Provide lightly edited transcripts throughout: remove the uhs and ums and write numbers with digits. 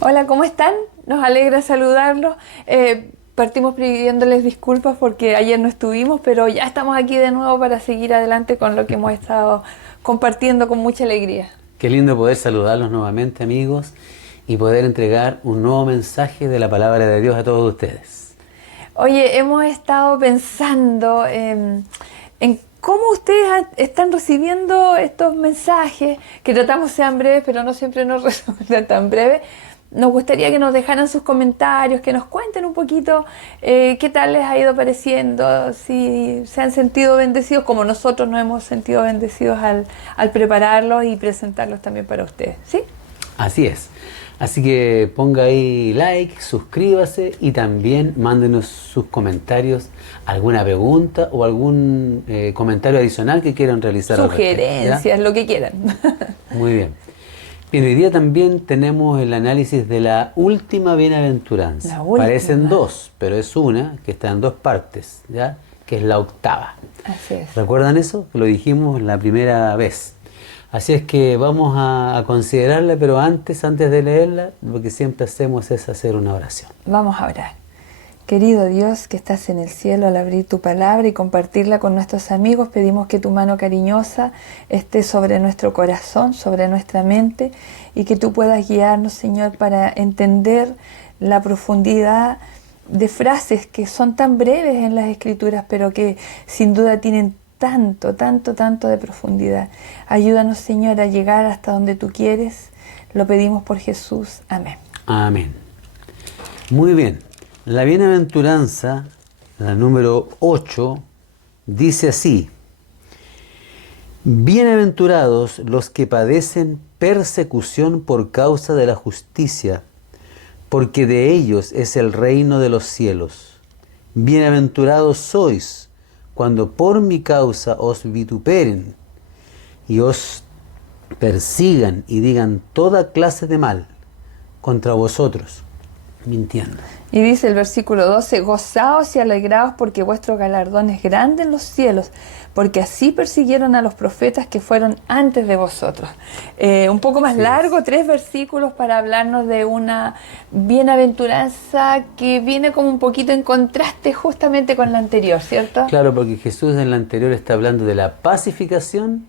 Hola, ¿cómo están? Nos alegra saludarlos. Partimos pidiéndoles disculpas porque ayer no estuvimos, pero ya estamos aquí de nuevo para seguir adelante con lo que hemos estado compartiendo con mucha alegría. Qué lindo poder saludarlos nuevamente, amigos, y poder entregar un nuevo mensaje de la palabra de Dios a todos ustedes. Oye, hemos estado pensando en cómo ustedes están recibiendo estos mensajes, que tratamos sean breves, pero no siempre nos resultan tan breves. Nos gustaría que nos dejaran sus comentarios, que nos cuenten un poquito qué tal les ha ido pareciendo, si se han sentido bendecidos, como nosotros nos hemos sentido bendecidos al prepararlos y presentarlos también para ustedes, ¿sí? Así es. Así que ponga ahí like, suscríbase y también mándenos sus comentarios, alguna pregunta o algún comentario adicional que quieran realizar al respecto, ¿ya? Sugerencias, lo que quieran. Muy bien. Bien, hoy día también tenemos el análisis de la última bienaventuranza. La última. Parecen dos, pero es una que está en dos partes, ¿ya? Que es la octava. Así es. ¿Recuerdan eso? Lo dijimos la primera vez. Así es que vamos a considerarla, pero antes de leerla, lo que siempre hacemos es hacer una oración. Vamos a orar. Querido Dios que estás en el cielo, al abrir tu palabra y compartirla con nuestros amigos, pedimos que tu mano cariñosa esté sobre nuestro corazón, sobre nuestra mente, y que tú puedas guiarnos, Señor, para entender la profundidad de frases que son tan breves en las Escrituras, pero que sin duda tienen tanto, tanto, tanto de profundidad. Ayúdanos, Señor, a llegar hasta donde tú quieres. Lo pedimos por Jesús. Amén. Amén. Muy bien. La bienaventuranza, la número 8, dice así: Bienaventurados los que padecen persecución por causa de la justicia, porque de ellos es el reino de los cielos. Bienaventurados sois cuando por mi causa os vituperen y os persigan y digan toda clase de mal contra vosotros, mintiendo. Y dice el versículo 12, gozaos y alegraos porque vuestro galardón es grande en los cielos, porque así persiguieron a los profetas que fueron antes de vosotros. Un poco más largo, 3 versículos para hablarnos de una bienaventuranza que viene como un poquito en contraste justamente con la anterior, ¿cierto? Claro, porque Jesús en la anterior está hablando de la pacificación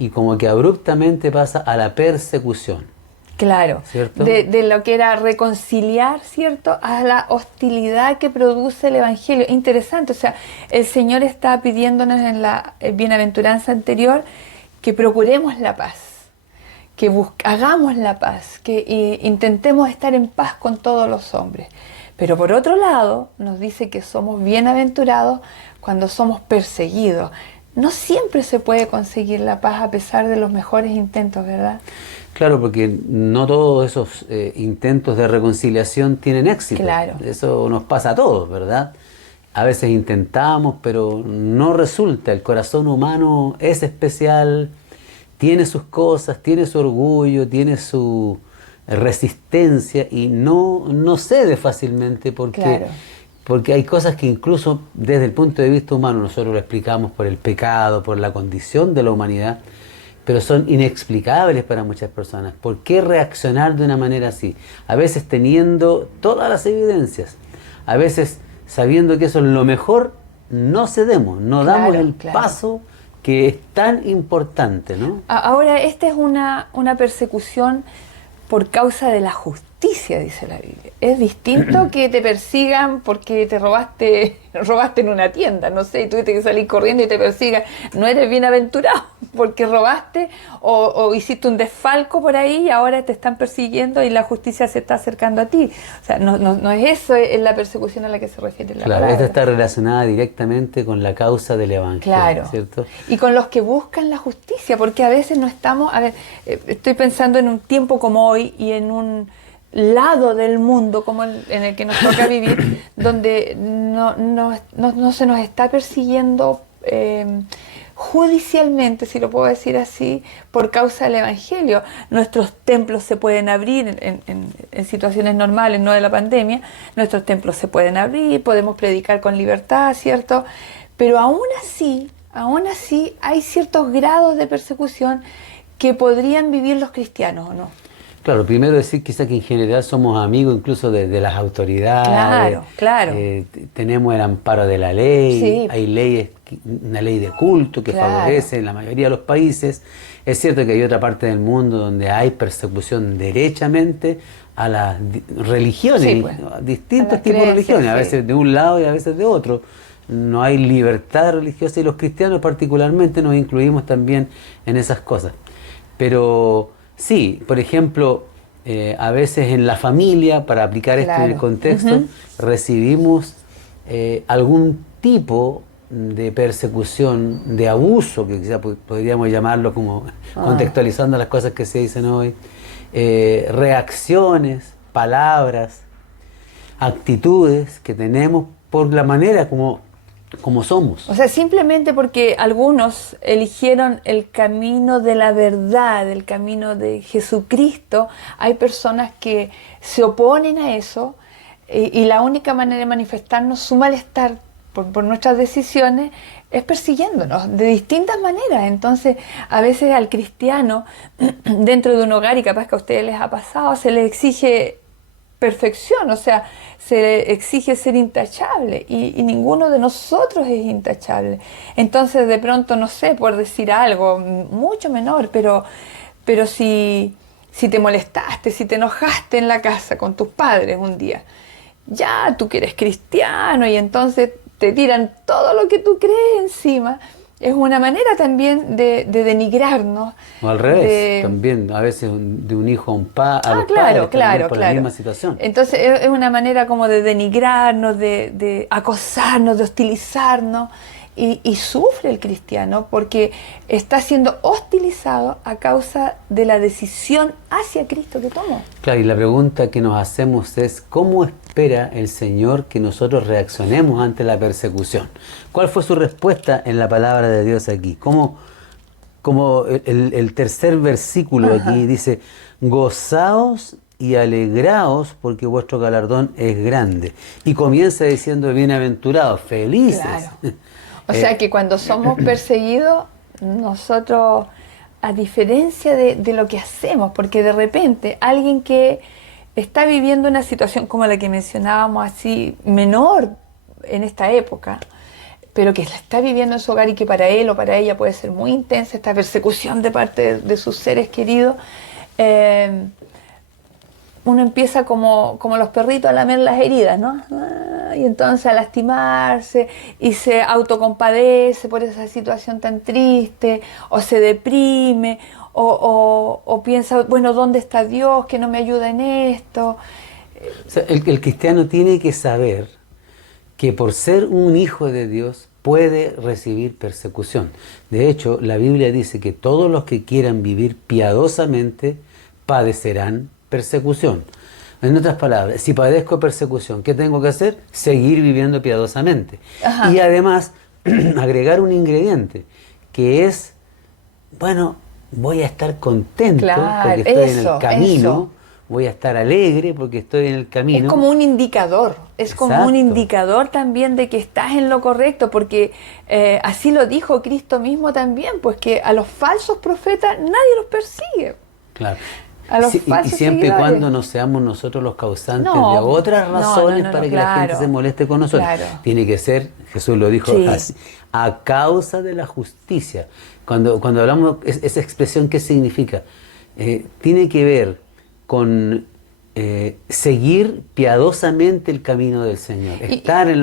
y como que abruptamente pasa a la persecución. Claro, ¿Cierto? de lo que era reconciliar, ¿cierto?, a la hostilidad que produce el Evangelio. Interesante, o sea, el Señor está pidiéndonos en la bienaventuranza anterior que procuremos la paz, que hagamos la paz, que intentemos estar en paz con todos los hombres. Pero por otro lado, nos dice que somos bienaventurados cuando somos perseguidos. No siempre se puede conseguir la paz a pesar de los mejores intentos, ¿verdad? Claro, porque no todos esos intentos de reconciliación tienen éxito. Claro. Eso nos pasa a todos, ¿verdad? A veces intentamos, pero no resulta. El corazón humano es especial, tiene sus cosas, tiene su orgullo, tiene su resistencia y no cede fácilmente porque, Claro. porque hay cosas que incluso desde el punto de vista humano nosotros lo explicamos por el pecado, por la condición de la humanidad, pero son inexplicables para muchas personas. ¿Por qué reaccionar de una manera así? A veces teniendo todas las evidencias, a veces sabiendo que eso es lo mejor, no cedemos, no damos el paso que es tan importante, ¿no? Ahora, esta es una persecución por causa de la justicia, dice la Biblia. Es distinto que te persigan porque te robaste en una tienda, no sé, y tuviste que salir corriendo y te persigan. No eres bienaventurado porque robaste o hiciste un desfalco por ahí y ahora te están persiguiendo y la justicia se está acercando a ti. O sea, no es eso, es la persecución a la que se refiere la palabra. Esta está relacionada directamente con la causa del Evangelio, ¿cierto? Y con los que buscan la justicia, porque a veces no estamos, estoy pensando en un tiempo como hoy y en un lado del mundo como en el que nos toca vivir, donde no se nos está persiguiendo judicialmente, si lo puedo decir así, por causa del Evangelio. Nuestros templos se pueden abrir en situaciones normales, no de la pandemia. Nuestros templos se pueden abrir, podemos predicar con libertad, ¿cierto? Pero aún así hay ciertos grados de persecución que podrían vivir los cristianos, ¿o no? Claro, primero decir quizá que en general somos amigos incluso de las autoridades. Claro, claro. Tenemos el amparo de la ley, Sí. hay leyes, una ley de culto que Claro. favorece en la mayoría de los países. Es cierto que hay otra parte del mundo donde hay persecución derechamente a las religiones, Sí, pues. a A distintos las tipos de creencias, religiones, a sí. veces de un lado y a veces de otro. No hay libertad religiosa y los cristianos particularmente nos incluimos también en esas cosas. Pero sí, por ejemplo, a veces en la familia, para aplicar esto en el Claro. contexto, Ujú. recibimos algún tipo de persecución, de abuso, que quizá podríamos llamarlo como contextualizando las cosas que se dicen hoy, reacciones, palabras, actitudes que tenemos por la manera como somos. O sea, simplemente porque algunos eligieron el camino de la verdad, el camino de Jesucristo, hay personas que se oponen a eso y la única manera de manifestarnos su malestar por nuestras decisiones es persiguiéndonos de distintas maneras. Entonces, a veces al cristiano, dentro de un hogar, y capaz que a ustedes les ha pasado, se les exige perfección, o sea, se exige ser intachable y ninguno de nosotros es intachable. Entonces, de pronto, no sé, por decir algo mucho menor, pero si te molestaste, si te enojaste en la casa con tus padres un día, ya tú que eres cristiano y entonces te tiran todo lo que tú crees encima. Es una manera también de denigrarnos. O al revés, también a veces de un hijo a, a los Claro, padres también por la claro. misma situación. Entonces es una manera como de denigrarnos, de acosarnos, de hostilizarnos. Y sufre el cristiano porque está siendo hostilizado a causa de la decisión hacia Cristo que tomó. Claro, y la pregunta que nos hacemos es, ¿cómo espera el Señor que nosotros reaccionemos ante la persecución? ¿Cuál fue su respuesta en la palabra de Dios aquí? Como el tercer versículo aquí dice, gozaos y alegraos porque vuestro galardón es grande. Y comienza diciendo, bienaventurados, felices. Claro. O sea que cuando somos perseguidos, nosotros, a diferencia de lo que hacemos, porque de repente alguien que está viviendo una situación como la que mencionábamos así, menor en esta época, pero que la está viviendo en su hogar y que para él o para ella puede ser muy intensa esta persecución de parte de sus seres queridos, uno empieza como los perritos a lamer las heridas, ¿no? Y entonces a lastimarse y se autocompadece por esa situación tan triste, o se deprime, o piensa, bueno, ¿dónde está Dios que no me ayuda en esto? O sea, el cristiano tiene que saber que por ser un hijo de Dios puede recibir persecución. De hecho, la Biblia dice que todos los que quieran vivir piadosamente padecerán persecución. En otras palabras, si padezco persecución, ¿qué tengo que hacer? Seguir viviendo piadosamente. Ajá. Y además, agregar un ingrediente, que es, bueno, voy a estar contento Claro, porque estoy en eso, el camino, eso. voy a estar alegre porque estoy en el camino. Es como un indicador, es como un Exacto. indicador también de que estás en lo correcto, porque así lo dijo Cristo mismo también, pues que a los falsos profetas nadie los persigue. Claro. A los Y falsos siempre y seguidores. cuando no seamos nosotros los causantes No, de otras razones no, para que la claro, gente se moleste con nosotros. claro. Tiene que ser, Jesús lo dijo Sí. así, a causa de la justicia. Cuando hablamos, esa expresión, ¿qué significa? Tiene que ver con seguir piadosamente el camino del Señor, estar en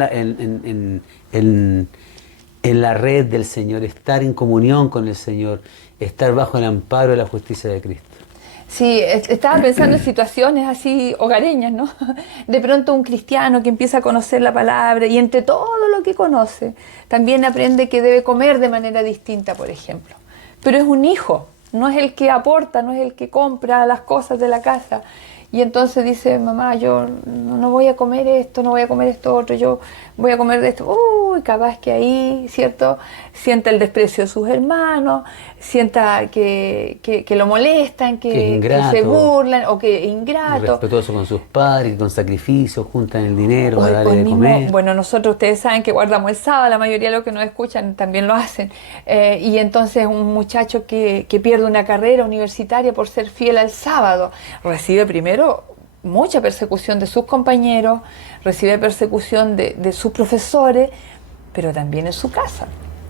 la red del Señor, estar en comunión con el Señor, estar bajo el amparo de la justicia de Cristo. Sí, estaba pensando en situaciones así hogareñas, ¿no? De pronto un cristiano que empieza a conocer la palabra y entre todo lo que conoce, también aprende que debe comer de manera distinta, por ejemplo. Pero es un hijo, no es el que aporta, no es el que compra las cosas de la casa. Y entonces dice, mamá, yo no voy a comer esto, no voy a comer esto otro, yo voy a comer de esto. Uy, capaz que ahí, ¿cierto? Sienta el desprecio de sus hermanos, sienta que lo molestan, que se burlan, o que es ingrato. Irrespetuoso con sus padres, que con sacrificios juntan el dinero para darle de comer. Bueno, nosotros, ustedes saben que guardamos el sábado, la mayoría de los que nos escuchan también lo hacen. Y entonces un muchacho que pierde una carrera universitaria por ser fiel al sábado, recibe primero mucha persecución de sus compañeros, recibe persecución de sus profesores, pero también en su casa.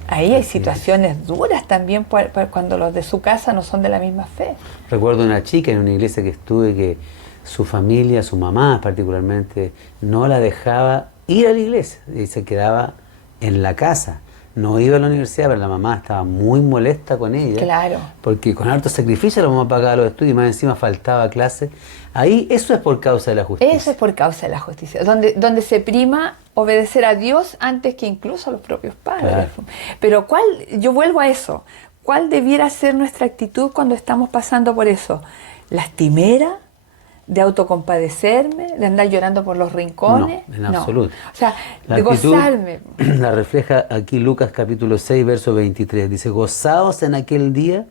Ahí hay situaciones duras también cuando los de su casa no son de la misma fe. Recuerdo una chica en una iglesia que estuve que su familia, su mamá particularmente, no la dejaba ir a la iglesia y se quedaba en la casa. No iba a la universidad, pero la mamá estaba muy molesta con ella. Claro. Porque con harto sacrificio la mamá pagaba los estudios y más encima faltaba clase. Ahí eso es por causa de la justicia. Eso es por causa de la justicia, donde se prima obedecer a Dios antes que incluso a los propios padres. Claro. Pero yo vuelvo a eso, ¿cuál debiera ser nuestra actitud cuando estamos pasando por eso? ¿Lastimera? ¿De autocompadecerme? ¿De andar llorando por los rincones? No, en absoluto. O sea, de gozarme. La refleja aquí Lucas capítulo 6, verso 23. Dice, gozaos en aquel día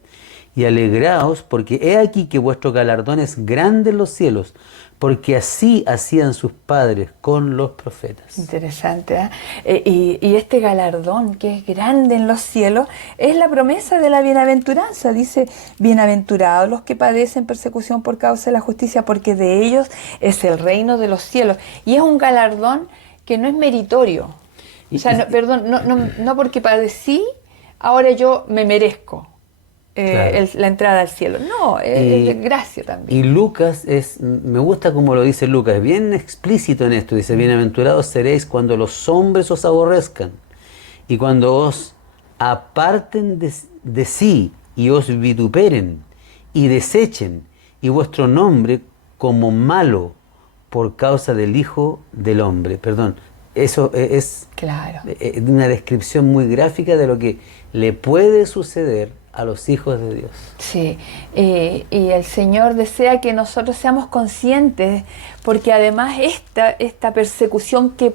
y alegraos, porque he aquí que vuestro galardón es grande en los cielos, porque así hacían sus padres con los profetas. Interesante, ¿eh? Y este galardón que es grande en los cielos es la promesa de la bienaventuranza. Dice, bienaventurados los que padecen persecución por causa de la justicia, porque de ellos es el reino de los cielos. Y es un galardón que no es meritorio. O sea, no porque padecí, ahora yo me merezco. Claro. La entrada al cielo. No, es gracia también. Y Lucas, me gusta como lo dice Lucas, bien explícito en esto. Dice, bienaventurados seréis cuando los hombres os aborrezcan y cuando os aparten de sí y os vituperen y desechen y vuestro nombre como malo por causa del Hijo del Hombre. Perdón, eso es claro. Una descripción muy gráfica de lo que le puede suceder a los hijos de Dios. Sí, y el Señor desea que nosotros seamos conscientes, porque además esta persecución que,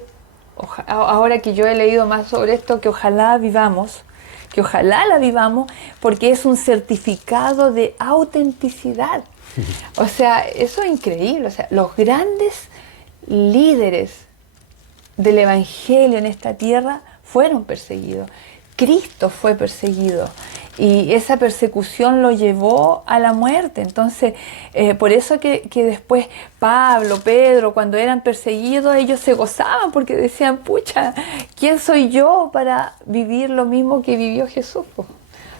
ahora que yo he leído más sobre esto, que ojalá la vivamos, porque es un certificado de autenticidad. O sea, eso es increíble. O sea, los grandes líderes del Evangelio en esta tierra fueron perseguidos. Cristo fue perseguido y esa persecución lo llevó a la muerte. Entonces, por eso que después Pablo, Pedro, cuando eran perseguidos, ellos se gozaban porque decían, pucha, ¿quién soy yo para vivir lo mismo que vivió Jesús? O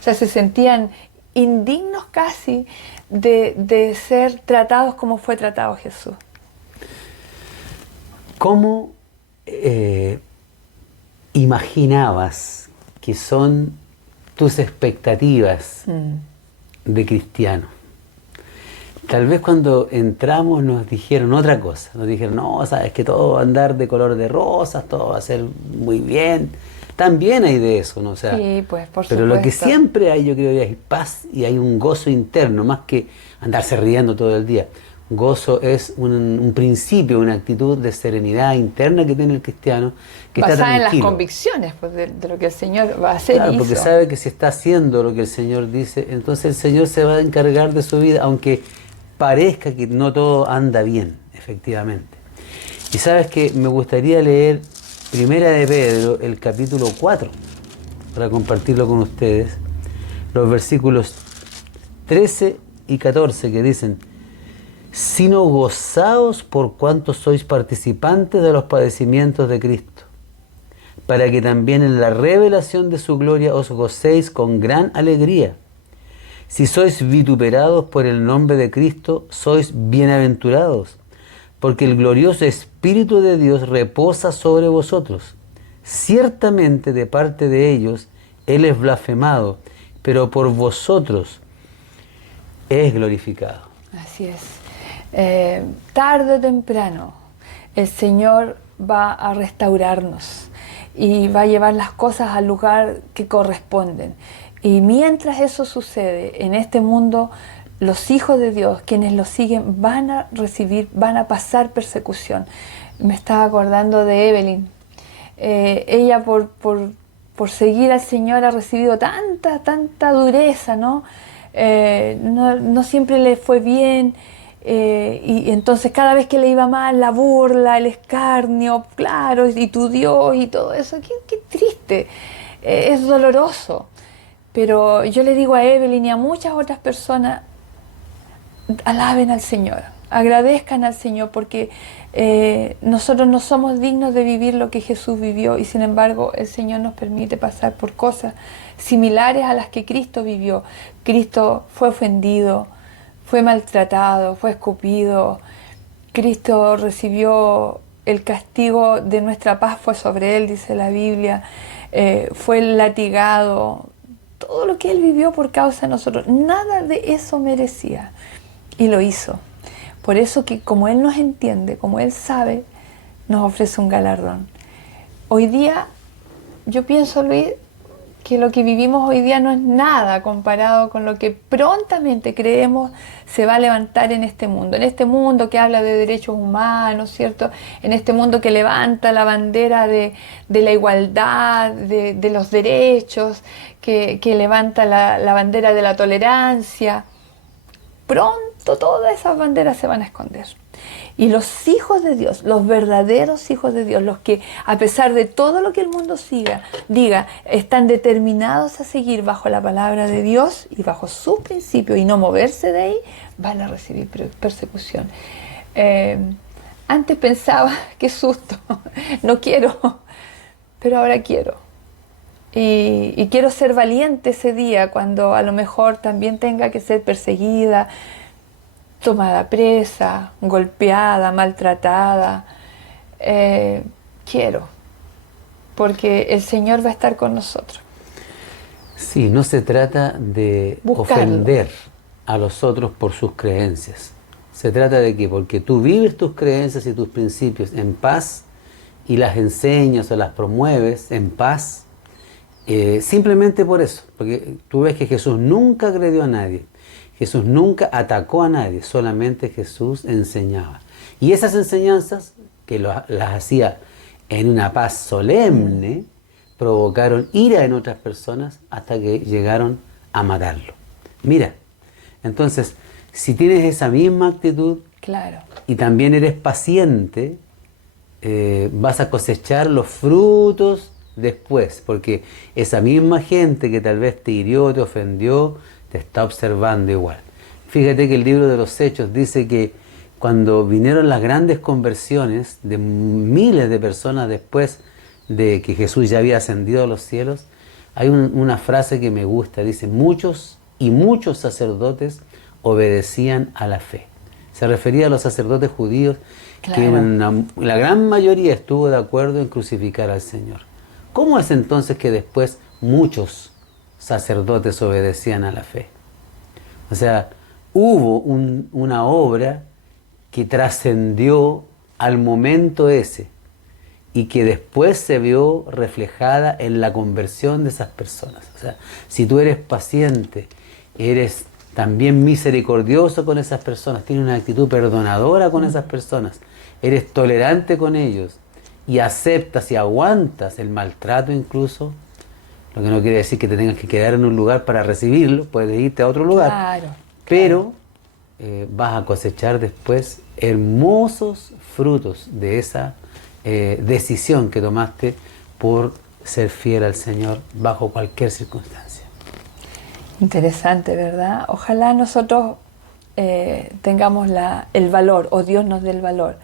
sea, se sentían indignos casi de ser tratados como fue tratado Jesús. ¿Cómo imaginabas que son tus expectativas de cristiano? Tal vez cuando entramos nos dijeron otra cosa, nos dijeron, no, sabes que todo va a andar de color de rosas, todo va a ser muy bien. También hay de eso, ¿no? O sea, sí, pues, por pero supuesto. lo que siempre hay, yo creo que hay paz y hay un gozo interno, más que andarse riendo todo el día. Gozo es un principio, una actitud de serenidad interna que tiene el cristiano, que basada está tranquilo. En las convicciones pues, de lo que el Señor va a hacer. Claro, porque sabe que si está haciendo lo que el Señor dice, entonces el Señor se va a encargar de su vida, aunque parezca que no todo anda bien, efectivamente. Y sabes que me gustaría leer Primera de Pedro, el capítulo 4, para compartirlo con ustedes, los versículos 13 y 14 que dicen, sino gozaos por cuanto sois participantes de los padecimientos de Cristo, para que también en la revelación de su gloria os gocéis con gran alegría. Si sois vituperados por el nombre de Cristo, sois bienaventurados, porque el glorioso Espíritu de Dios reposa sobre vosotros. Ciertamente de parte de ellos Él es blasfemado, pero por vosotros es glorificado. Así es. Tarde o temprano el Señor va a restaurarnos y va a llevar las cosas al lugar que corresponden. Y mientras eso sucede en este mundo, los hijos de Dios, quienes lo siguen, van a pasar persecución. Me estaba acordando de Evelyn. Ella por seguir al Señor ha recibido tanta dureza, ¿no? No siempre le fue bien, y entonces cada vez que le iba mal, la burla, el escarnio, claro, y tu Dios y todo eso, qué triste, es doloroso. Pero yo le digo a Evelyn y a muchas otras personas, alaben al Señor, agradezcan al Señor, porque nosotros no somos dignos de vivir lo que Jesús vivió, y sin embargo el Señor nos permite pasar por cosas similares a las que Cristo vivió. Cristo fue ofendido, fue maltratado, fue escupido. Cristo recibió el castigo de nuestra paz, fue sobre Él, dice la Biblia. Fue latigado. Todo lo que Él vivió por causa de nosotros, nada de eso merecía, y lo hizo. Por eso que como Él nos entiende, como Él sabe, nos ofrece un galardón. Hoy día, yo pienso, Luis, que lo que vivimos hoy día no es nada comparado con lo que prontamente creemos se va a levantar en este mundo que habla de derechos humanos, ¿cierto? En este mundo que levanta la bandera de la igualdad, de los derechos, que levanta la bandera de la tolerancia. Pronto todas esas banderas se van a esconder. Y los hijos de Dios, los verdaderos hijos de Dios, los que a pesar de todo lo que el mundo diga, están determinados a seguir bajo la palabra de Dios y bajo sus principios y no moverse de ahí, van a recibir persecución. Antes pensaba, qué susto, no quiero, pero ahora quiero. Y quiero ser valiente ese día cuando a lo mejor también tenga que ser perseguida, tomada presa, golpeada, maltratada. Quiero, porque el Señor va a estar con nosotros. Sí, no se trata de ofender a los otros por sus creencias. Se trata de que porque tú vives tus creencias y tus principios en paz y las enseñas o las promueves en paz, simplemente por eso, porque tú ves que Jesús nunca agredió a nadie, Jesús nunca atacó a nadie, solamente Jesús enseñaba. Y esas enseñanzas, que las hacía en una paz solemne, provocaron ira en otras personas hasta que llegaron a matarlo. Mira, entonces, si tienes esa misma actitud, claro, y también eres paciente, vas a cosechar los frutos después, porque esa misma gente que tal vez te hirió, te ofendió, te está observando igual. Fíjate que el libro de los Hechos dice que cuando vinieron las grandes conversiones de miles de personas después de que Jesús ya había ascendido a los cielos, hay una frase que me gusta, dice: muchos sacerdotes obedecían a la fe. Se refería a los sacerdotes judíos, claro, que la gran mayoría estuvo de acuerdo en crucificar al Señor. ¿Cómo es entonces que después muchos sacerdotes obedecían a la fe? O sea, hubo una obra que trascendió al momento ese y que después se vio reflejada en la conversión de esas personas. O sea, si tú eres paciente, eres también misericordioso con esas personas, tienes una actitud perdonadora con esas personas, eres tolerante con ellos y aceptas y aguantas el maltrato incluso, lo que no quiere decir que te tengas que quedar en un lugar para recibirlo, puedes irte a otro lugar, claro, pero vas a cosechar después hermosos frutos de esa decisión que tomaste por ser fiel al Señor bajo cualquier circunstancia. Interesante, ¿verdad? Ojalá nosotros tengamos el valor, o Dios nos dé el valor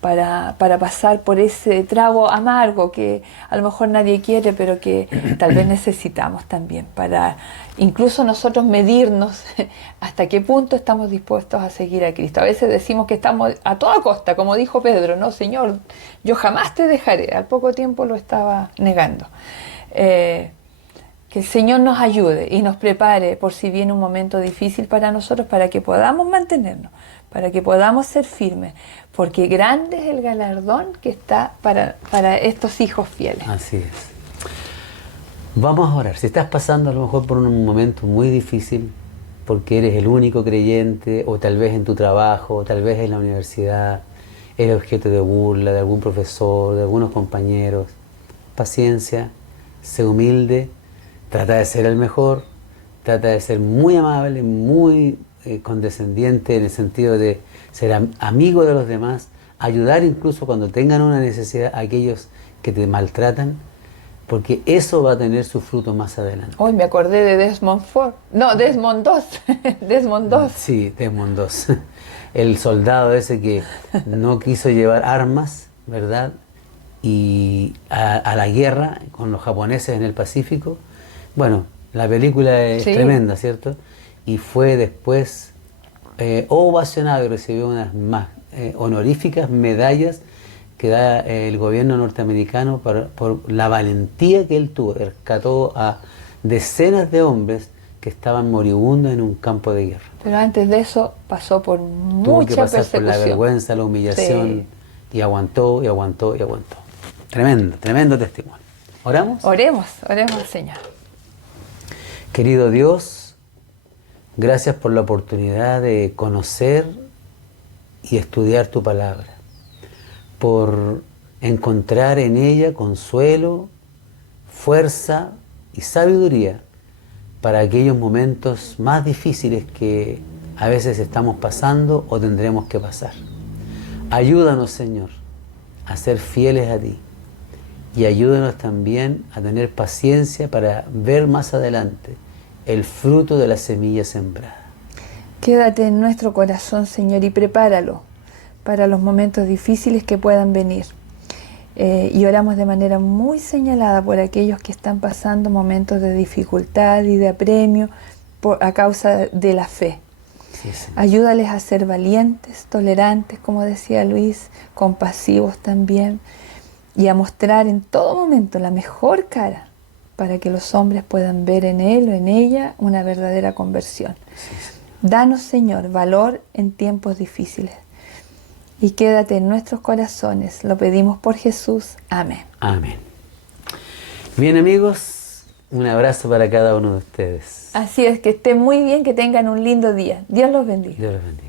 para pasar por ese trago amargo que a lo mejor nadie quiere, pero que tal vez necesitamos también, para incluso nosotros medirnos hasta qué punto estamos dispuestos a seguir a Cristo. A veces decimos que estamos a toda costa, como dijo Pedro, no, Señor, yo jamás te dejaré. Al poco tiempo lo estaba negando. Que el Señor nos ayude y nos prepare por si viene un momento difícil para nosotros, para que podamos mantenernos, para que podamos ser firmes, porque grande es el galardón que está para estos hijos fieles. Así es. Vamos a orar. Si estás pasando a lo mejor por un momento muy difícil, porque eres el único creyente, o tal vez en tu trabajo, o tal vez en la universidad, eres objeto de burla de algún profesor, de algunos compañeros. Paciencia, sé humilde, trata de ser el mejor, trata de ser muy amable, muy condescendiente en el sentido de ser amigo de los demás, ayudar incluso cuando tengan una necesidad a aquellos que te maltratan, porque eso va a tener su fruto más adelante. Hoy me acordé de Desmond Ford. No, Desmond 2. Desmond 2. Sí, Desmond II. El soldado ese que no quiso llevar armas, ¿verdad? Y a la guerra con los japoneses en el Pacífico. Bueno, la película es tremenda, ¿cierto? Y fue después ovacionado y recibió unas más honoríficas medallas que da el gobierno norteamericano por la valentía que él tuvo. Rescató a decenas de hombres que estaban moribundos en un campo de guerra. Pero antes de eso pasó por Tuvo mucha que pasar persecución. por la vergüenza, la humillación, y aguantó, y aguantó, y aguantó. Tremendo, tremendo testimonio. ¿Oramos? Oremos al Señor. Querido Dios, gracias por la oportunidad de conocer y estudiar tu palabra, por encontrar en ella consuelo, fuerza y sabiduría para aquellos momentos más difíciles que a veces estamos pasando o tendremos que pasar. Ayúdanos, Señor, a ser fieles a ti y ayúdanos también a tener paciencia para ver más adelante el fruto de la semilla sembrada. Quédate en nuestro corazón, Señor, y prepáralo para los momentos difíciles que puedan venir. Y oramos de manera muy señalada por aquellos que están pasando momentos de dificultad y de apremio a causa de la fe. Sí, ayúdales a ser valientes, tolerantes, como decía Luis, compasivos también, y a mostrar en todo momento la mejor cara para que los hombres puedan ver en él o en ella una verdadera conversión. Danos, Señor, valor en tiempos difíciles. Y quédate en nuestros corazones. Lo pedimos por Jesús. Amén. Amén. Bien, amigos, un abrazo para cada uno de ustedes. Así es, que estén muy bien, que tengan un lindo día. Dios los bendiga. Dios los bendiga.